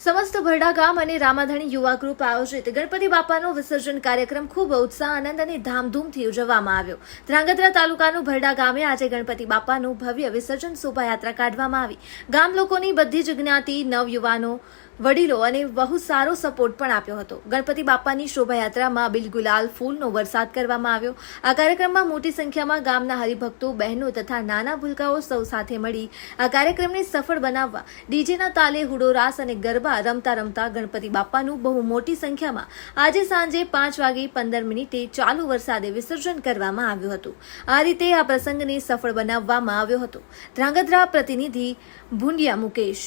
સમસ્ત ભરડા ગામ અને રામાધણી યુવા ગ્રુપ આયોજિત ગણપતિ બાપાનો વિસર્જન કાર્યક્રમ ખૂબ ઉત્સાહ, આનંદ અને ધામધૂમથી ઉજવવામાં આવ્યો. ધ્રાંગધ્રા તાલુકાનું ભરડા ગામે આજે ગણપતિ બાપાનું ભવ્ય વિસર્જન શોભાયાત્રા કાઢવામાં આવી. ગામ લોકોની બધી જ જ્ઞાતિ, નવયુવાનો વડીલો અને બહુ સારો સપોર્ટ પણ આપ્યો હતો. ગણપતિ બાપાની શોભાયાત્રામાં બિલ ગુલાલ ફૂલનો વરસાદ કરવામાં આવ્યો. આ કાર્યક્રમમાં મોટી સંખ્યામાં ગામના હરિભક્તો, બહેનો તથા નાના ભૂલકાઓ સૌ સાથે મળી આ કાર્યક્રમને સફળ બનાવવા ડીજેના તાલે હુડો રાસ અને ગરબા રમતા રમતા ગણપતિ બાપાનું બહુ મોટી સંખ્યામાં આજે સાંજે પાંચ વાગે પંદર મિનિટે ચાલુ વરસાદે વિસર્જન કરવામાં આવ્યું હતું. આ રીતે આ પ્રસંગને સફળ બનાવવામાં આવ્યો હતો. ધ્રાંગધ્રા પ્રતિનિધિ ભુંડિયા મુકેશ.